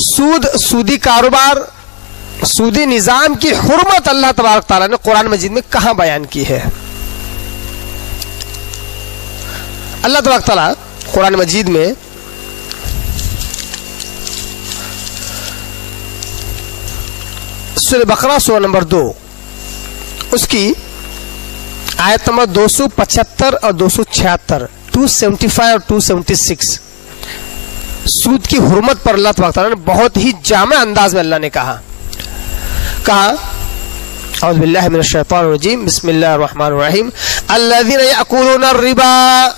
سودی کاروبار، سودی نظام کی حرمت اللہ تبارک تعالیٰ نے قرآن مجید میں کہاں بیان کی ہے؟ اللہ تبارک تعالیٰ قرآن مجید میں سورہ بقرہ سورہ نمبر 2 اس کی آیت نمبر 275 اور 276، 275 اور 276 سود کی حرمت پر اللہ تبارک تعالیٰ نے بہت ہی جامع انداز میں اللہ نے کہا اعوذ باللہ من الشیطان الرجیم، بسم اللہ الرحمن الرحیم، الذین یأکلون الربا،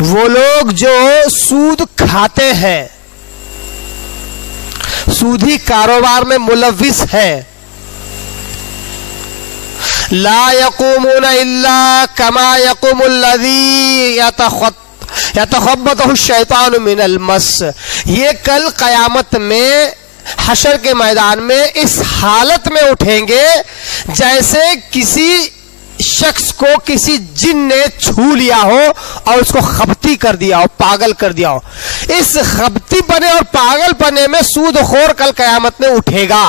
وہ لوگ جو سود کھاتے ہیں، سودی کاروبار میں ملوث ہیں، لا یقومون الا کما یقوم الذی یتخبطہ الشیطان من المس، یہ کل قیامت میں حشر کے میدان میں اس حالت میں اٹھیں گے جیسے کسی شخص کو کسی جن نے چھو لیا ہو اور اس کو خبتی کر دیا ہو، پاگل کر دیا ہو۔ اس خبتی پنے اور پاگل پنے میں سود خور کل قیامت میں اٹھے گا۔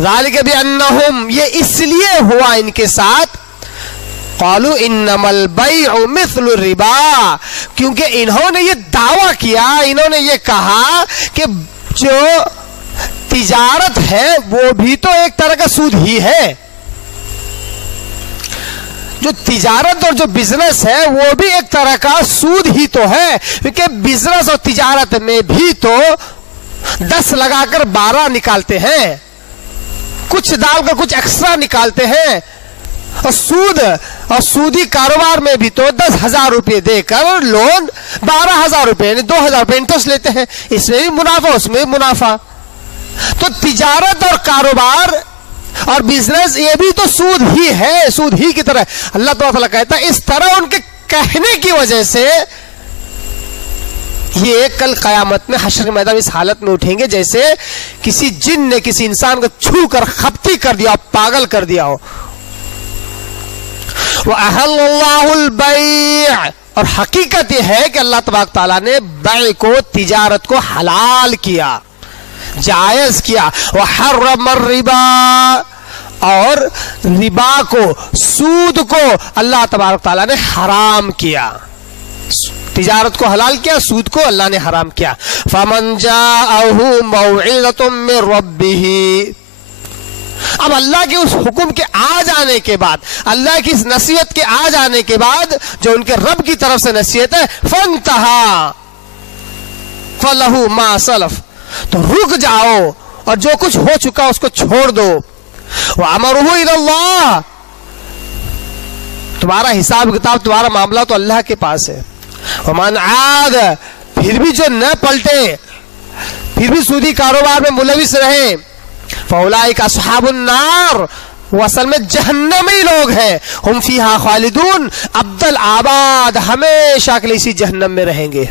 ذالک بانہم، یہ اس لیے ہوا ان کے ساتھ، قالوا انما البیع مثل الربا، کیونکہ انہوں نے یہ دعویٰ کیا، انہوں نے یہ کہا کہ جو تجارت ہے وہ بھی تو ایک طرح کا سود ہی ہے، جو تجارت اور جو بزنس ہے وہ بھی ایک طرح کا سود ہی تو ہے، کیونکہ بزنس اور تجارت میں بھی تو 10 لگا کر 12 نکالتے ہیں، کچھ ڈال کر کچھ ایکسٹرا نکالتے ہیں، اور سود اور سودی کاروبار میں بھی تو 10,000 روپے دے کر لون 12,000 روپے یعنی 2,000 روپے انٹرسٹ لیتے ہیں، اس میں بھی منافع اس میں بھی منافع۔ تو تجارت اور کاروبار اور بزنس یہ بھی تو سود ہی ہے، سود ہی کی طرح۔ اللہ تعالیٰ کہتا ہے اس طرح ان کے کہنے کی وجہ سے یہ کل قیامت میں حشر کے میدان اس حالت میں اٹھیں گے جیسے کسی جن نے کسی انسان کو چھو کر خبتی کر دیا، پاگل کر دیا ہو۔ وَأَحَلَّ اللَّهُ الْبَيْعَ، اور حقیقت یہ ہے کہ اللہ تبارک تعالیٰ نے بیع کو، تجارت کو حلال کیا، جائز کیا۔ وَحَرَّمَ الرِّبَا، اور ربا کو، سود کو اللہ تبارک تعالیٰ نے حرام کیا، تجارت کو حلال کیا، سود کو اللہ نے حرام کیا۔ فَمَنْ جَاءَهُ مَوْعِظَةٌ مِّن رَبِّهِ، اب اللہ کے اس حکم کے آ جانے کے بعد، اللہ کی اس نصیحت کے آ جانے کے بعد جو ان کے رب کی طرف سے نصیحت ہے، فَانْتَهَا فَلَهُ مَا سَلَفَ، تو رک جاؤ اور جو کچھ ہو چکا اس کو چھوڑ دو۔ وَأَمَرُهُ إِلَى اللَّهِ، تمہارا حساب کتاب، تمہارا معاملہ تو اللہ کے پاس ہے۔ وَمَنْ عَادَ، پھر بھی جو نہ پلٹے، پھر بھی سودی کاروبار میں ملوث رہے، فَأُولَئِكَ أَصْحَابُ النَّارِ، وہ اصل میں جہنمی لوگ ہیں، ہم فیہا خالدون، ابد الآباد، ہمیشہ کے لیے اسی جہنم میں رہیں گے۔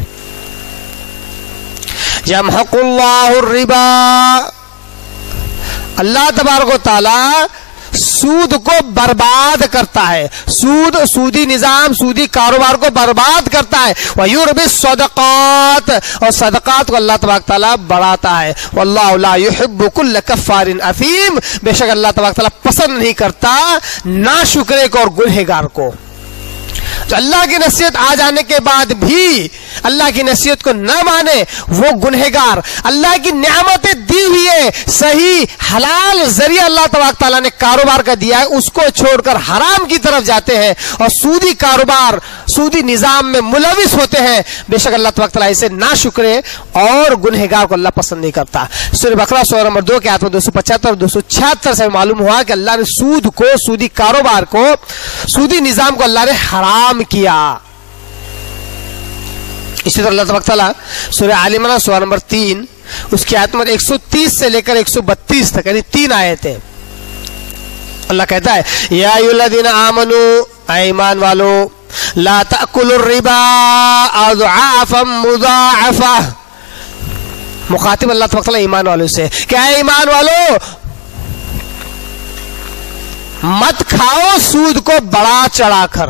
یمحق اللہ الربا، اللہ تبارک و تعالی سود کو برباد کرتا ہے، سودی نظام، سودی کاروبار کو برباد کرتا ہے۔ وَيُرْبِي الصَّدَقَاتِ، اور صدقات کو اللہ تبارک تعالیٰ بڑھاتا ہے۔ وَاللَّهُ لَا يُحِبُّ كُلَّ كَفَّارٍ أَثِيمٍ، بے شک اللہ تبارک تعالیٰ پسند نہیں کرتا ناشکرے کو اور گنہگار کو۔ تو اللہ کی نصیحت آ جانے کے بعد بھی اللہ کی نصیحت کو نہ مانے وہ گنہگار، اللہ کی نعمتیں دی ہوئی ہے، صحیح حلال ذریعہ اللہ تبارک تعالیٰ نے کاروبار کا دیا ہے، اس کو چھوڑ کر حرام کی طرف جاتے ہیں اور سودی کاروبار، سودی نظام میں ملوث ہوتے ہیں، بے شک اللہ تبارک تعالیٰ اسے ناشکرے اور گنہگار کو اللہ پسند نہیں کرتا۔ سورہ بقرہ سورہ نمبر 2 کے آیت 275 اور 276 سے معلوم ہوا کہ اللہ نے سود کو، سودی کاروبار کو، سودی نظام کو اللہ نے حرام کیا۔ اسی طرح اللہ تبارک تعالیٰ سورہ آل عمران سورہ نمبر 3 اس کی آیت نمبر 130 سے لے کر 132 تک، یعنی 3 آیتیں، اللہ کہتا ہے یا ایھا الذین آمنوا، اے ایمان والو، لا تأکلوا الربا اضعافا مضاعفہ، مخاطب اللہ تبارک تعالیٰ ایمان والوں سے کہ اے ایمان والو مت کھاؤ سود کو بڑا چڑھا کر،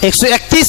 131